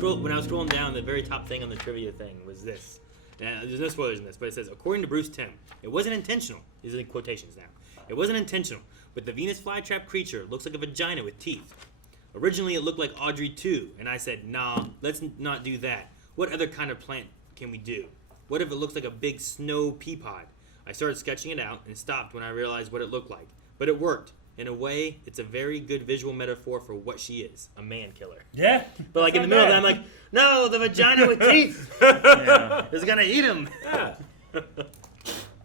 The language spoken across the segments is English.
when I was scrolling down, the very top thing on the trivia thing was this. Now, there's no spoilers in this, but it says, according to Bruce Timm, it wasn't intentional. These are in quotations now. It wasn't intentional, but the Venus flytrap creature looks like a vagina with teeth. Originally, it looked like Audrey too, and I said, nah, let's not do that. What other kind of plant can we do? What if it looks like a big snow pea pod? I started sketching it out and stopped when I realized what it looked like. But it worked. In a way, it's a very good visual metaphor for what she is, a man killer. Yeah. But like in the middle of that, I'm like, no, the vagina with teeth is going to eat him. Yeah.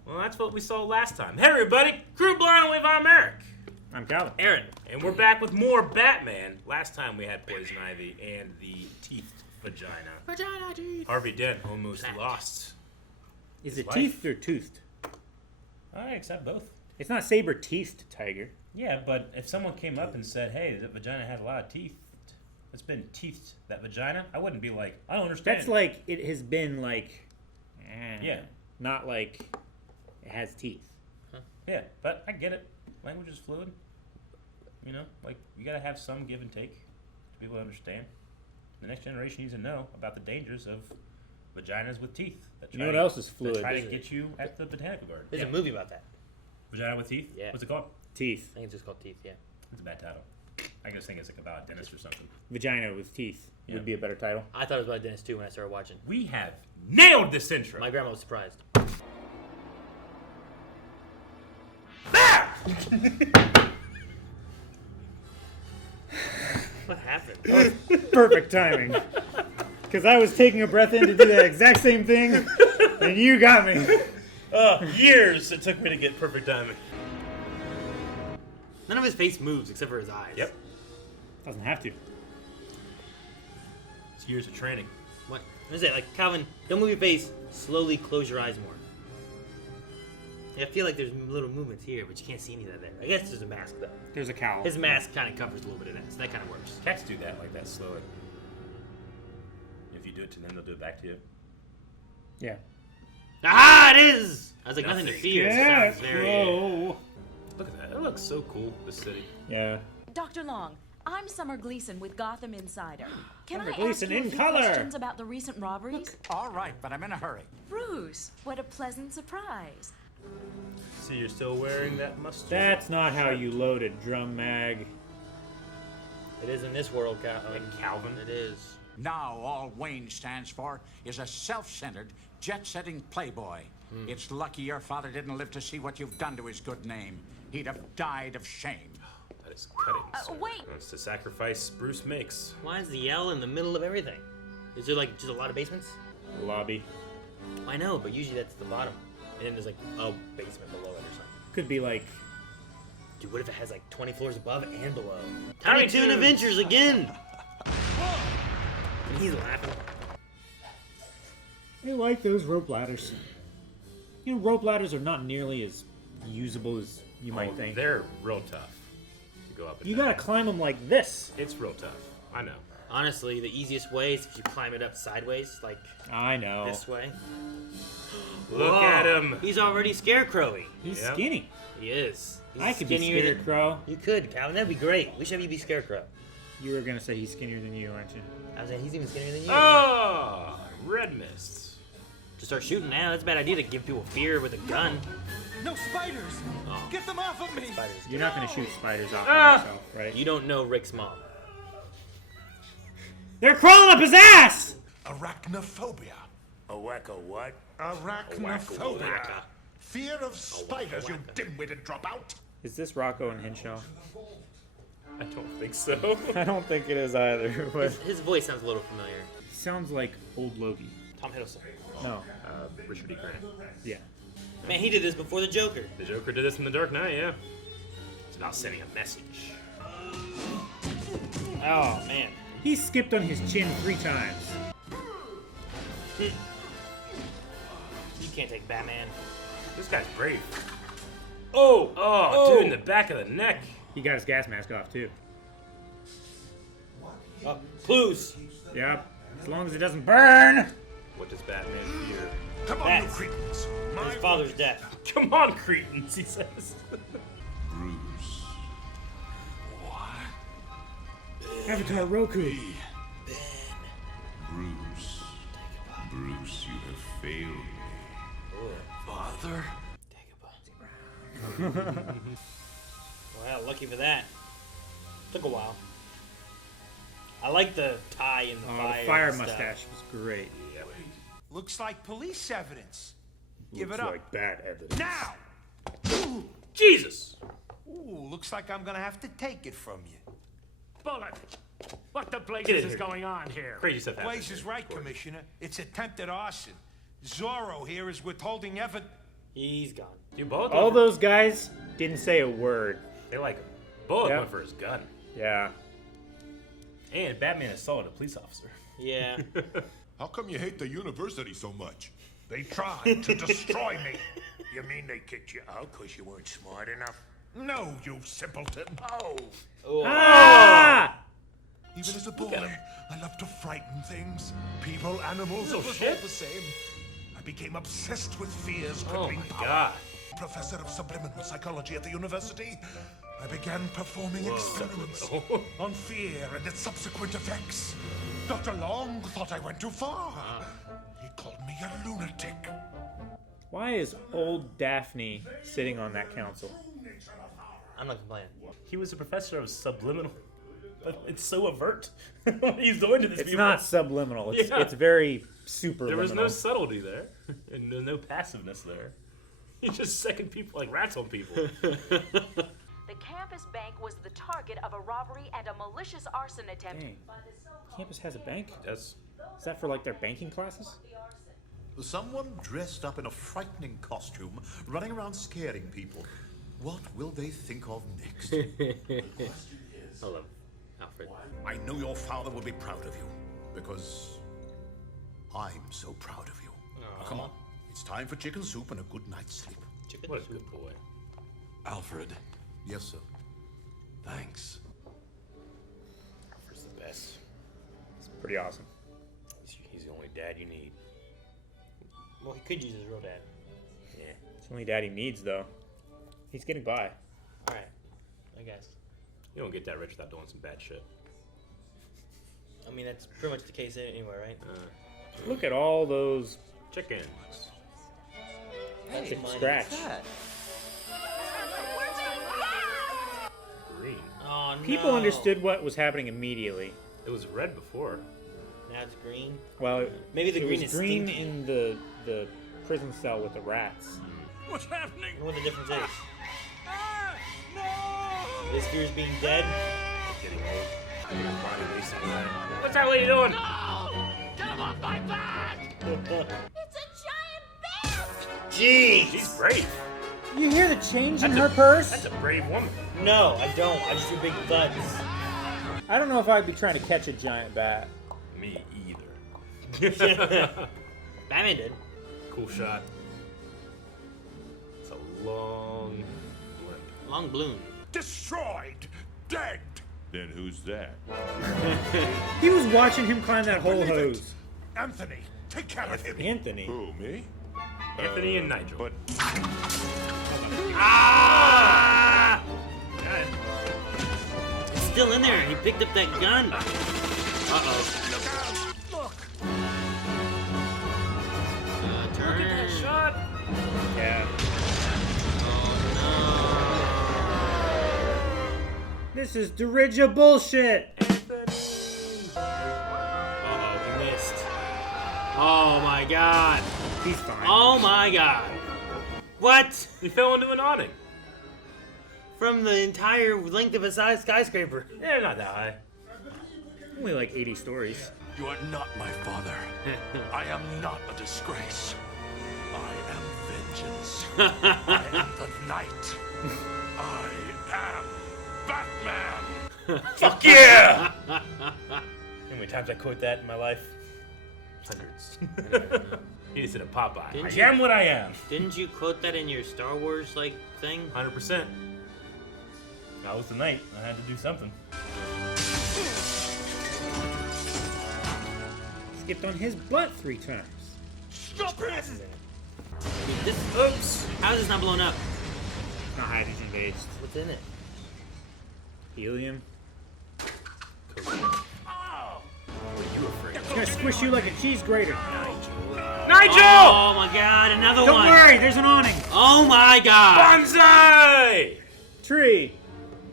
Well, that's what we saw last time. Hey, everybody. Crew Blind Wave, I'm Eric. I'm Calvin. Aaron. And we're back with more Batman. Last time we had Poison Ivy and the teethed vagina. Vagina teeth. Harvey Dent almost lost. Is his it life. teethed or toothed? I accept both. It's not saber-teethed tiger. Yeah, but if someone came up and said, hey, that vagina had a lot of teeth, it's been teethed, that vagina, I wouldn't be like, I don't understand. That's like, it has been like, yeah. Not like it has teeth. Huh. Yeah, but I get it. Language is fluid. You know, like, you gotta have some give and take to be able to understand. The next generation needs to know about the dangers of vaginas with teeth. You know what else is fluid? That try to get you at the botanical garden. There's a movie about that. Vagina with teeth? Yeah. What's it called? Teeth. I think it's just called Teeth, yeah. It's a bad title. I just think it's like about a dentist or something. Vagina with teeth would be a better title. I thought it was about Dennis too when I started watching. We have nailed this intro. My grandma was surprised. What happened? Perfect timing. Because I was taking a breath in to do that exact same thing, and you got me. Years it took me to get perfect timing. None of his face moves except for his eyes. Yep. Doesn't have to. It's years of training. What? What is it? Like, Calvin, don't move your face. Slowly close your eyes more. Yeah, I feel like there's little movements here, but you can't see any of that there. I guess there's a mask, though. There's a cowl. His mask kind of covers a little bit of that, so that kind of works. Cats do that, like that, slowly. If you do it to them, they'll do it back to you. Yeah. Aha! It is! I was like, nothing to fear. Yeah. Sounds very... Whoa. Look at that. That looks so cool, this city. Yeah. Dr. Long, I'm Summer Gleason with Gotham Insider. Can Summer I Gleason ask you a in few color. questions about the recent robberies? All right, but I'm in a hurry. Bruce, what a pleasant surprise. See, you're still wearing that mustard. That's not how you load a drum mag. It is in this world, Calvin. It is. Now all Wayne stands for is a self-centered, jet-setting playboy. It's lucky your father didn't live to see what you've done to his good name. He'd have died of shame. That is cutting. sir. Wait. That's the sacrifice Bruce makes. Why is the L in the middle of everything? Is there, like, just a lot of basements? Lobby. I know, but usually that's the bottom. And then there's, like, a basement below it or something. Could be like... Dude, what if it has, like, 20 floors above and below? Tiny Tiny Toon Toon. Adventures again! And he's laughing. I like those rope ladders. You know, rope ladders are not nearly as usable as you might think. They're real tough to go up and You down. gotta climb them like this. It's real tough. I know. Honestly, the easiest way is if you climb it up sideways, like I know. this way. Look Whoa. at him. He's already Scarecrow-y. He's Yep. skinny. He is. He's I could be skinnier than- Scarecrow. You could, Calvin. That'd be great. We should have you be Scarecrow. You were gonna say he's skinnier than you, aren't you? I was saying he's even skinnier than you. Oh, red mist. To start shooting now, that's a bad idea to give people fear with a gun. No spiders! Oh. Get them off of me! Spiders. You're not gonna shoot spiders off Ah! of yourself, right? You don't know Rick's mom. They're crawling up his ass! Arachnophobia. A wacko what? Arachnophobia. Wacka. Fear of spiders, you dim-witted dropout. Is this Rocco and Henshaw? I don't think so. I don't think it is either, but His voice sounds a little familiar. he sounds like old Logie. Tom Hiddleston. No. Richard E. Grant. Yeah. Man, he did this before the Joker. The Joker did this in The Dark Knight, yeah. It's about sending a message. Oh, man. He skipped on his chin 3 times. You can't take Batman. This guy's brave. Oh! Oh, dude, in the back of the neck. He got his gas mask off, too. Clues! Yep. As long as it doesn't burn! What does Batman fear? Come on, Bats. you cretins. His father's death. Come on, cretins, he says. Bruce. Avatar Roku. failed me. Father? Well, lucky for that. Took a while. I like the tie and the fire. The fire and stuff. mustache was great. Looks like police evidence. Give Looks it up. like bad evidence. Now! Jesus! Ooh, looks like I'm gonna have to take it from you. Bullock, what the Get blazes in is here. going on here? Crazy stuff happens. Blaze is right, Commissioner. It's attempted arson. Zorro here is withholding evidence. He's gone. You both All those guys didn't say a word. They like him. Bullock Yep. went for his gun. Yeah. And Batman assaulted a police officer. Yeah. How come you hate the university so much? They tried to destroy me. You mean they kicked you out because you weren't smart enough? No, you simpleton. Oh. Ah! Even as a boy, I loved to frighten things. People, animals, it was all shit. the same. I became obsessed with fear's Oh gripping my power. god. Professor of Subliminal Psychology at the university, I began performing experiments on fear and its subsequent effects. Dr. Long thought I went too far. He called me a lunatic. Why is old Daphne sitting on that council? I'm not complaining. He was a professor of subliminal. It's so overt what he's doing to this It's people. not subliminal. It's, Yeah. it's very super. There was no subtlety there, and no passiveness there. He's just second people like rats on people. The campus bank was the target of a robbery and a malicious arson attempt. Dang. Campus has a bank? That's Is that for like their banking classes? Someone dressed up in a frightening costume, running around scaring people. What will they think of next? Hello, Alfred. I know your father will be proud of you, because I'm so proud of you. Now, come on, it's time for chicken soup and a good night's sleep. Chicken what a soup. good boy. Alfred. Yes, sir. Thanks. Alfred's the best. It's pretty awesome. He's the only dad you need. Well, he could use his real dad. Yeah. It's the only dad he needs, though. He's getting by. All right, I guess. You don't get that rich without doing some bad shit. I mean, that's pretty much the case anyway, right? Look at all those Chickens. That's chicken money. scratch. Green. Oh no. People understood what was happening immediately. It was red before. Now it's green. Well, Maybe the it green was is green stinky. in the prison cell with the rats. What's happening? I wonder what the difference is. This fear is being dead. Getting old. Getting his body wasting away. What's that lady doing? Get him off my back! It's a giant bear! Jeez. She's brave. You hear the change in That's her a- purse? That's a brave woman. No, I don't. I just hear big thuds. I don't know if I'd be trying to catch a giant bat. Me either. Batman did. Cool shot. It's a long blimp. Long balloon. Destroyed. Dead. Then who's that? He was watching him climb that whole Believe it. hose. Anthony, take care of him. Anthony. Who, me? Anthony and Nigel. But Ah! Got it. It's still in there. He picked up that gun. Uh-oh. Look out. Look. Turn. Look at that shot. Yeah. Oh This is dirigible bullshit. no. Uh-oh, he missed. Oh my god. He's fine. Oh my god. What? He fell into an awning. From the entire length of a skyscraper. Yeah, not that high. Only like 80 stories. You are not my father. I am not a disgrace. I am vengeance. I am the night. I am Batman. Fuck yeah! How many times I quote that in my life? Hundreds. He just said a Popeye. Didn't I you? am what I am. Didn't you quote that in your Star Wars like thing? 100%. That was the night. I had to do something. Skipped on his butt 3 times. Stop it. Dude, this, oops. How is this not blown up? Not hydrogen based. What's in it? Helium. What are you afraid of? It's gonna squish you like a cheese grater. Nigel. Nigel! Oh my god, another Don't one. worry, there's an awning. Oh my god. Bonsai! Tree.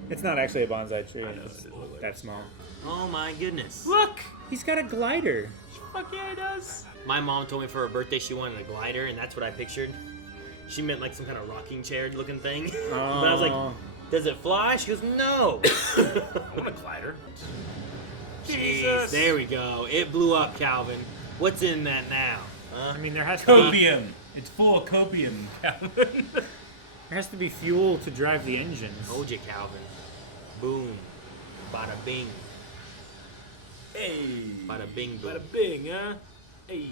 It's not actually a bonsai tree. It's that small. Oh my goodness. Look! He's got a glider. Fuck yeah, he does. My mom told me for her birthday she wanted a glider, and that's what I pictured. She meant like some kind of rocking chair looking thing. But I was like, does it fly? She goes, no. I want a glider. Jeez, there we go. It blew up, Calvin. What's in that now? I mean, there has to be, Copium. It's full of copium, Calvin. there has to be fuel to drive the engines. Told you, Calvin. Boom. Bada bing. Hey. Bada bing boom. Bada bing, huh? Hey.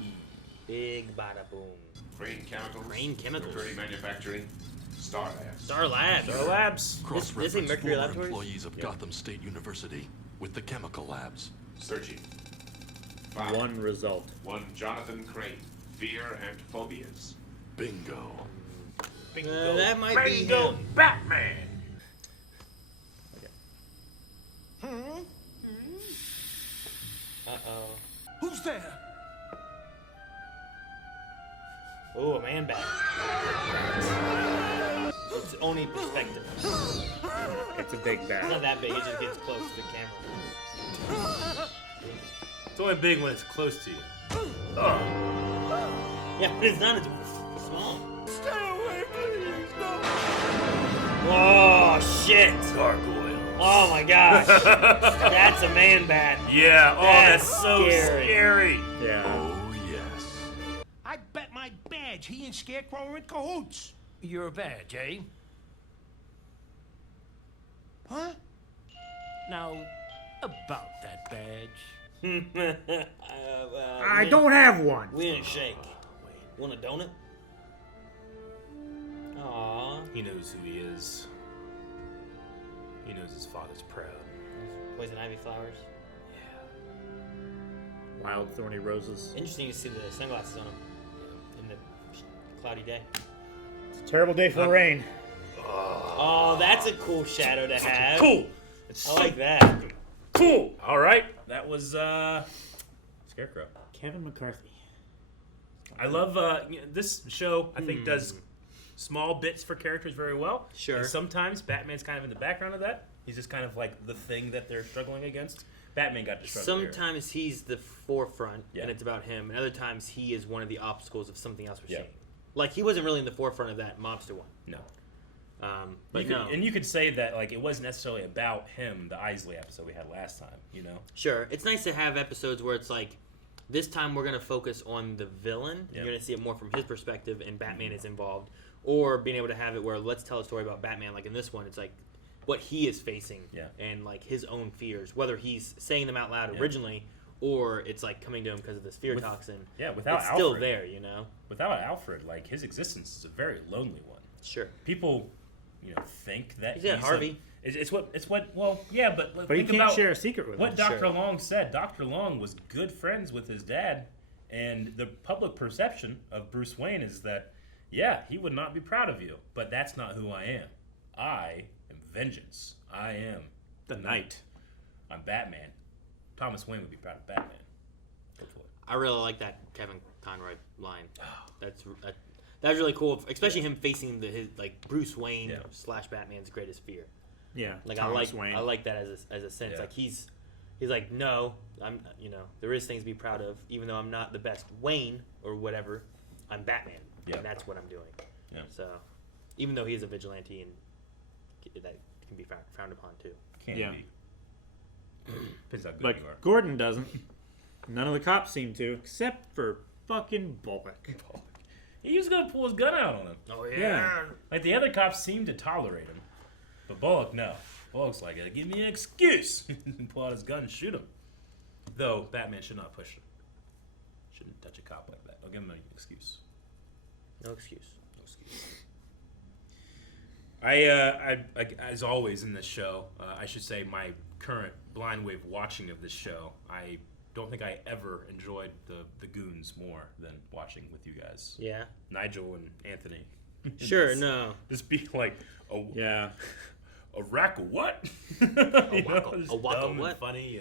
Big bada boom. Crane Chemicals. Crane Chemicals. Returning Manufacturing. Star Labs. Star Labs. Star Labs. This Cross-reference ain't Mercury former Laboratories? employees of Gotham State University with the chemical labs. Searching. 5. One result. 1 Jonathan Crane. Fear and Phobias. Bingo. That might be Bingo him. Batman! Uh-oh. Who's there? Oh, a man bat. It's only perspective. It's a big It's bat. not that big, it just gets close to the camera. It's only big when it's close to you. Yeah, but it's not as small. Stay away, please! No! Oh, shit. Gargoyle. Oh my gosh. That's a man bat. Yeah, oh, That's that's so scary. scary. Yeah. Oh, yes. I bet my badge he and Scarecrow are in cahoots. Your badge, eh? Huh? Now, about that badge. I don't have one. We didn't shake. Want a donut? Aww. He knows who he is. He knows his father's proud. Poison ivy flowers. Wild thorny roses. Interesting to see the sunglasses on him in the cloudy day. It's a terrible day for rain. Oh, that's a cool shadow to have. Cool. I like that. Cool. All right. That was Scarecrow. Kevin McCarthy. I love this show. I think does small bits for characters very well. Sure. And sometimes Batman's kind of in the background of that. He's just kind of like the thing that they're struggling against. Batman got to struggle here. Sometimes he's the forefront, Yeah. and it's about him. And other times he is one of the obstacles of something else we're Yeah. seeing. Like, he wasn't really in the forefront of that mobster one. No. But You could, no. and you could say that like it wasn't necessarily about him. The Isley episode we had last time. You know. Sure. It's nice to have episodes where it's like, this time we're going to focus on the villain. Yeah. You're going to see it more from his perspective, and Batman is involved. Or being able to have it where let's tell a story about Batman. Like in this one, it's like what he is facing Yeah. and like his own fears. Whether he's saying them out loud Yeah. originally or it's like coming to him because of this fear toxin. Yeah, without it's still Alfred. there, you know? Without Alfred, like his existence is a very lonely one. Sure. People, think that He's got Harvey. It's what. Well, yeah, but But he think can't about share a secret with what him. Dr. Sure. Long said. Dr. Long was good friends with his dad, and the public perception of Bruce Wayne is that, yeah, he would not be proud of you, but that's not who I am. I am vengeance. I am the Knight. I'm Batman. Thomas Wayne would be proud of Batman. Hopefully. I really like that Kevin Conroy line. That was really cool, especially him facing his like Bruce Wayne / Batman's greatest fear. Yeah. Like Thomas Wayne. I like that as a sense. Yeah. Like he's like, no, I'm there is things to be proud of, even though I'm not the best Wayne or whatever. I'm Batman, Yeah. and that's what I'm doing. Yeah. So, even though he is a vigilante, and that can be frowned upon too. Can't Yeah. be. Depends how good But you are. Gordon doesn't. None of the cops seem to, except for fucking Bullock. He was gonna pull his gun out on him. Oh Yeah. Like the other cops seemed to tolerate him, but Bullock no. Bullock's like, give me an excuse, and pull out his gun and shoot him. Though Batman should not push him. Shouldn't touch a cop like that. Don't give him an excuse. No excuse. No excuse. I as always in this show, I should say my current blind wave watching of this show. I don't think I ever enjoyed the goons more than watching with you guys. Yeah. Nigel and Anthony. Sure. No. Just be like, Yeah. a rack of what? A waka dumb what? and funny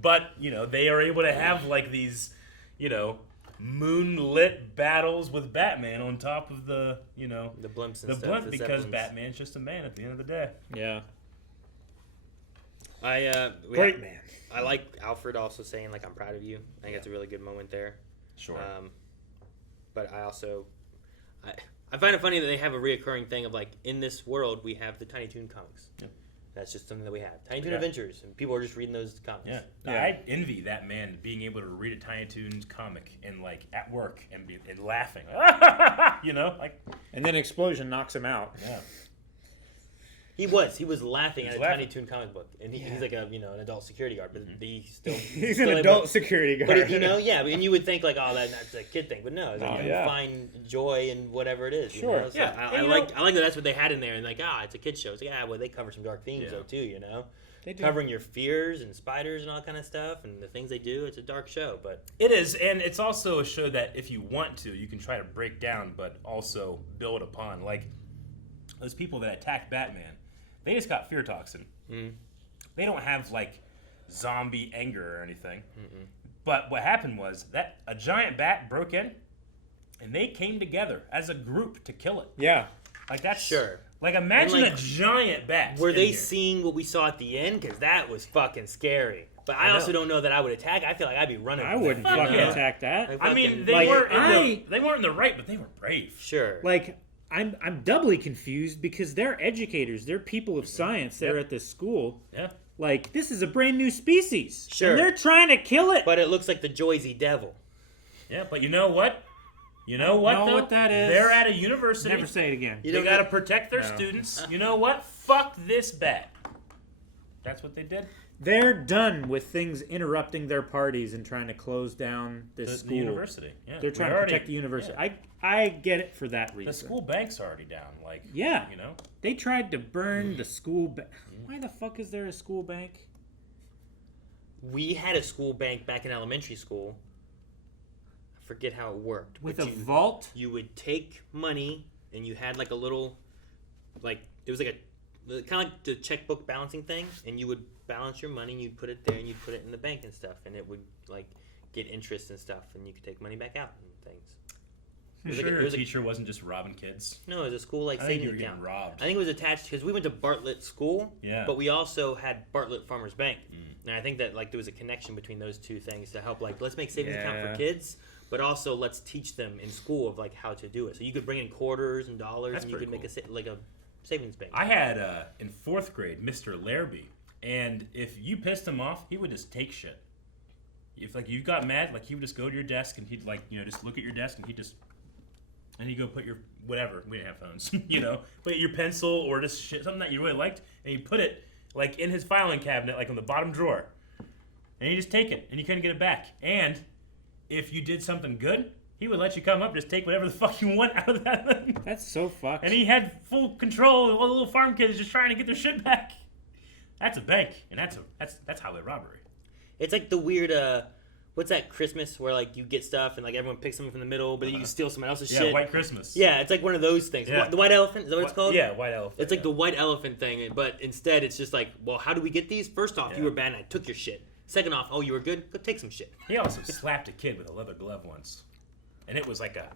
but they are able to have like these, moonlit battles with Batman on top of the The blimps and the stuff. blimp the because Zeppelins. Batman's just a man at the end of the day. Yeah. Great man. I like Alfred also saying like I'm proud of you. I think that's a really good moment there. Sure. But I also I find it funny that they have a reoccurring thing of like in this world we have the Tiny Toon comics. Yep. That's just something that we have. Tiny Toon Adventures, and people are just reading those comics. Yeah. Yeah. I envy that man being able to read a Tiny Toons comic and like at work and laughing. Like. And then Explosion knocks him out. Yeah. He was laughing He's at a laughing. Tiny Toon comic book, and he's like a an adult security guard, but he still He's still an able- adult security guard. But and you would think like, oh, that's a kid thing, but no, it's like, you yeah. find joy in whatever it is. Sure. You know? So Yeah. I And like that that's what they had in there, and like, it's a kid show. It's like, well, they cover some dark themes Yeah. though too, you know. They do. Covering your fears and spiders and all kind of stuff, and the things they do. It's a dark show, but It is, and it's also a show that if you want to, you can try to break down, but also build upon. Like those people that attacked Batman, they just got fear toxin. They don't have like zombie anger or anything. But what happened was that a giant bat broke in, and they came together as a group to kill it. Yeah. Like that's Sure. Like imagine And, like, a giant bat. were in they here. seeing what we saw at the end? Because that was fucking scary. But I also don't know that I would attack. I feel like I'd be running. I from wouldn't that, you fucking know? attack that. Like, I mean, fucking- they Like, weren't in the right, but they were brave. Sure. Like, I'm doubly confused because they're educators. They're people of science. They're at this school. Yeah. Like, this is a brand new species. Sure. And they're trying to kill it. But it looks like the Joyzy Devil. Yeah, but you know what? You know what? know though? what that is. They're at a university. Never say it again. You They don't got to know- protect their students. You know what? Fuck this bat. That's what they did. They're done with things interrupting their parties and trying to close down this The school. university. Yeah. They're trying to protect the university. yeah. I get it for that reason. The school bank's already down. Like, Yeah. you know? They tried to burn the school bank. Why the fuck is there a school bank? We had a school bank back in elementary school. I forget how it worked. With but a vault? You would take money and you had like a little, like, it was like a, kind of like the checkbook balancing thing. And you would balance your money and you'd put it there and you'd put it in the bank and stuff. And it would, like, get interest and stuff. And you could take money back out and things. You was like sure a- it your was a- teacher wasn't just robbing kids? No, it was a school, like, I think you savings were getting account. robbed. I think it was attached because we went to Bartlett School, Yeah. but we also had Bartlett Farmers Bank, and I think that like there was a connection between those two things to help like let's make savings account Yeah. for kids, but also let's teach them in school of like how to do it. So you could bring in quarters and dollars, That's and you could pretty make like a savings bank. I had, in 4th grade, Mr. Larrabee. And if you pissed him off, he would just take shit. If, like, you got mad, like, he would just go to your desk and he'd, like, just look at your desk and he'd just... And he'd go put your... Whatever. We didn't have phones, Put your pencil or just shit, something that you really liked, and he'd put it, like, in his filing cabinet, like, on the bottom drawer. And he'd just take it, and you couldn't get it back. And if you did something good, he would let you come up and just take whatever the fuck you want out of that thing. That's so fucked. And he had full control of all the little farm kids just trying to get their shit back. That's a bank, and that's highway robbery. It's like the weird what's that Christmas where like you get stuff and like everyone picks something from the middle, but you can steal someone else's Yeah, shit. White Christmas. Yeah, it's like one of those things. Yeah. The white elephant, is that what it's called? Yeah, white elephant. It's like the white elephant thing, but instead it's just like, well, how do we get these? First off, Yeah. you were bad and I took your shit. Second off, oh, you were good? Go take some shit. He also slapped a kid with a leather glove once, and it was like a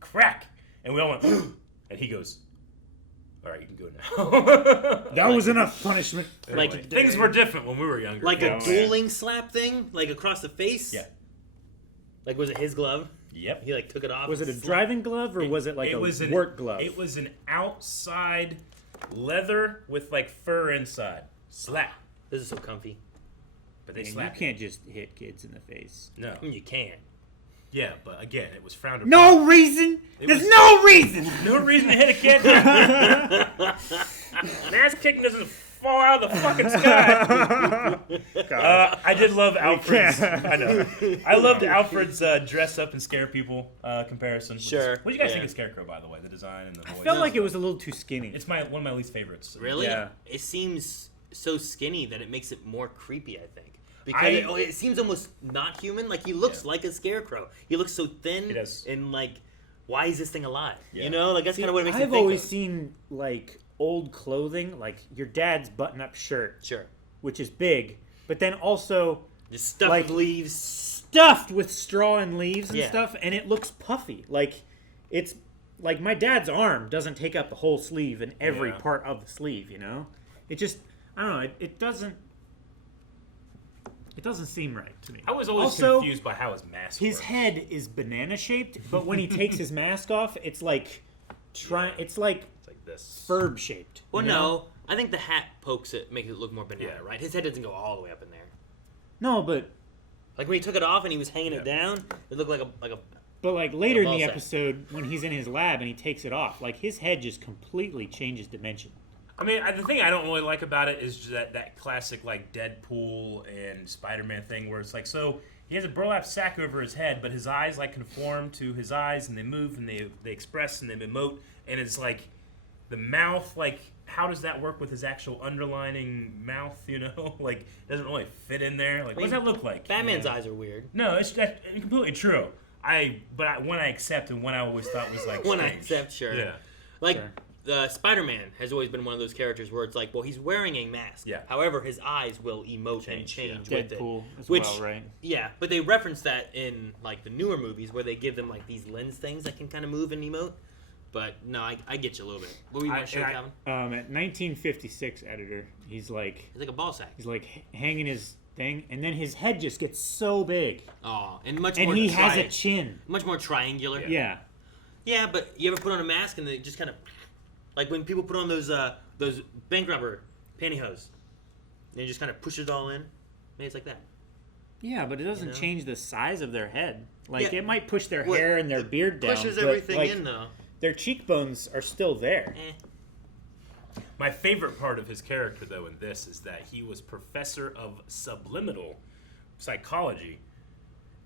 crack, and we all went, and he goes, "All right, you can go now." That was enough punishment. Like Things were different when we were younger. like Yeah, a dueling slap thing, like across the face. Yeah. Like was it his glove? Yep. He like took it off. Was it a and driving glove or was it like a work glove? It was an outside leather with like fur inside. Slap. This is so comfy. But they Man, you slapped. can't just hit kids in the face. No. I mean, you can. Yeah, but again, it was frowned upon. No reason. There's no reason. No reason to hit a kid. An ass kicking doesn't fall out of the fucking sky. I did love Alfred's. I know. I loved Alfred's dress up and scare people comparison. Sure, What do you guys yeah. think of Scarecrow, by the way? The design and the voice. I felt like it was a little too skinny. It's one of my least favorites. Really? Yeah. It seems so skinny that it makes it more creepy, I think. Because it seems almost not human. Like he looks like a scarecrow. He looks so thin He does. and like, why is this thing alive? Yeah. You know, like that's kind of what it makes me I've think always of. seen like old clothing, like your dad's button-up shirt, Sure. which is big, but then also Just stuff Like- with leaves. stuffed with straw and leaves and Yeah. stuff, and it looks puffy. Like, it's like my dad's arm doesn't take up the whole sleeve and every part of the sleeve, you know? It just, I don't know, it doesn't seem right to me. I was always also confused by how his mask his works. head is banana shaped, but when he takes his mask off, it's like it's like this Ferb shaped. Well, you know? no, I think the hat pokes it, makes it look more banana, right? His head doesn't go all the way up in there. No, but Like when he took it off and he was hanging it down, it looked like a. But like later in ball the sack. episode, when he's in his lab and he takes it off, like his head just completely changes dimension. I mean, the thing I don't really like about it is just that classic like Deadpool and Spider-Man thing where it's like, so he has a burlap sack over his head, but his eyes like conform to his eyes and they move and they express and they emote, and it's like the mouth, like how does that work with his actual underlining mouth? You know, like it doesn't really fit in there. Like, what does that look like? Batman's eyes are weird. No, it's completely true. When I accept and when I always thought was like When I strange. accept, sure. Yeah. Like Spider-Man has always been one of those characters where it's like, well, he's wearing a mask. Yeah. However, his eyes will emote and change with it. Deadpool as Which, well, right? Yeah, but they reference that in like the newer movies where they give them like these lens things that can kind of move and emote. But no, I get you a little bit. What were you going to show, Calvin? At 1956 editor, he's like He's like hanging his thing, and then his head just gets so big. Oh, and much and more. he has a chin. Much more triangular. Yeah. Yeah, but you ever put on a mask and they just kind of, like when people put on those bank robber pantyhose, they just kind of push it all in. Maybe it's like that. Yeah, but it doesn't change the size of their head. Like Yeah. it might push their hair and their beard down. Pushes but, everything like, in though. Their cheekbones are still there. My favorite part of his character, though, in this is that he was professor of subliminal psychology,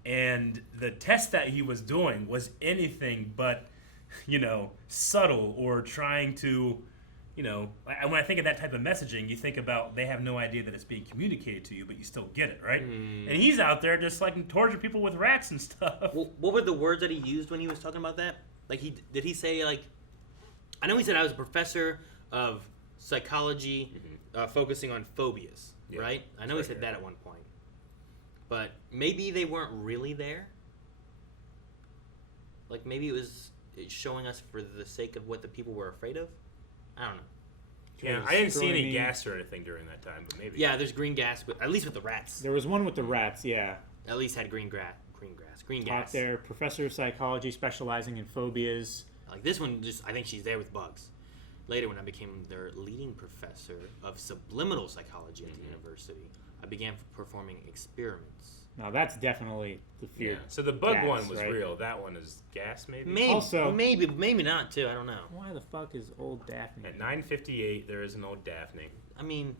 and the test that he was doing was anything but, subtle or trying to, when I think of that type of messaging, you think about they have no idea that it's being communicated to you, but you still get it, right? And he's out there just like torture people with rats and stuff. Well, what were the words that he used when he was talking about that? Like did he say like? I know he said I was a professor of psychology, focusing on phobias, right? I know he said that at one point, but maybe they weren't really there. Like maybe it's showing us for the sake of what the people were afraid of. I don't know. Yeah, I didn't see any gas or anything during that time, but maybe. Yeah, there's green gas, at least with the rats. There was one with the rats, yeah. At least had green gas. Taught there, professor of psychology specializing in phobias. Like this one, I think she's there with bugs. Later, when I became their leading professor of subliminal psychology at the university, I began performing experiments. Now that's definitely the fear. Yeah. So the bug gas, one was right? real. That one is gas, maybe. Maybe not too. I don't know. Why the fuck is old Daphne? At 9:58, there is an old Daphne. I mean,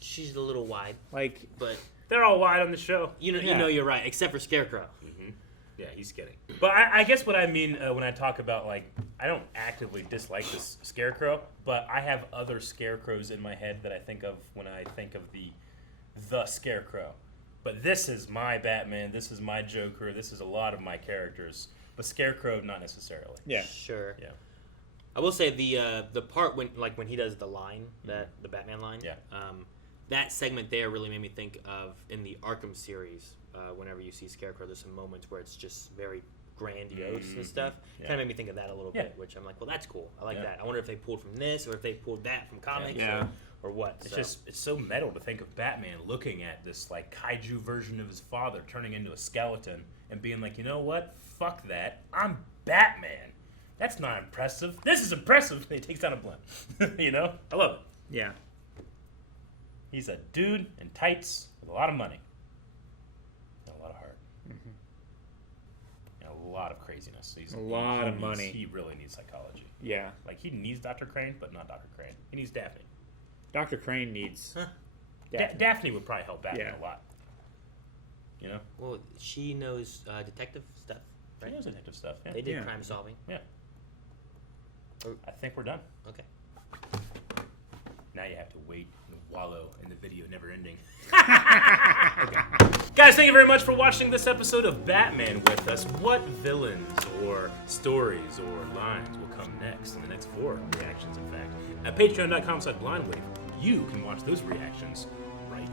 she's a little wide, but they're all wide on the show. You know, you're right, except for Scarecrow. Yeah, he's kidding. But I guess what I mean when I talk about, like, I don't actively dislike this Scarecrow, but I have other Scarecrows in my head that I think of when I think of the Scarecrow. But this is my Batman, this is my Joker, this is a lot of my characters. But Scarecrow, not necessarily. Yeah. Sure. Yeah. I will say the part when he does the line, the Batman line, that segment there really made me think of in the Arkham series. Whenever you see Scarecrow, there's some moments where it's just very grandiose and stuff. Yeah. Kind of made me think of that a little bit, which I'm like, well, that's cool. I like that. I wonder if they pulled from this or if they pulled that from comics or what. It's so metal to think of Batman looking at this like kaiju version of his father turning into a skeleton and being like, you know what? Fuck that. I'm Batman. That's not impressive. This is impressive. And he takes down a blimp. I love it. Yeah. He's a dude in tights with a lot of money. And a lot of heart. And a lot of craziness. A lot of money. He really needs psychology. Yeah. Like, he needs Dr. Crane, but not Dr. Crane. He needs Daphne. Dr. Crane needs... Daphne would probably help Batman a lot. Well, she knows detective stuff, right? She knows detective stuff, yeah. They did crime solving. Yeah. I think we're done. Okay. Now you have to wait and wallow in the video never ending. Okay. Guys, thank you very much for watching this episode of Batman with us. What villains or stories or lines will come next in the next 4 reactions, in fact. At patreon.com/blindwave, you can watch those reactions right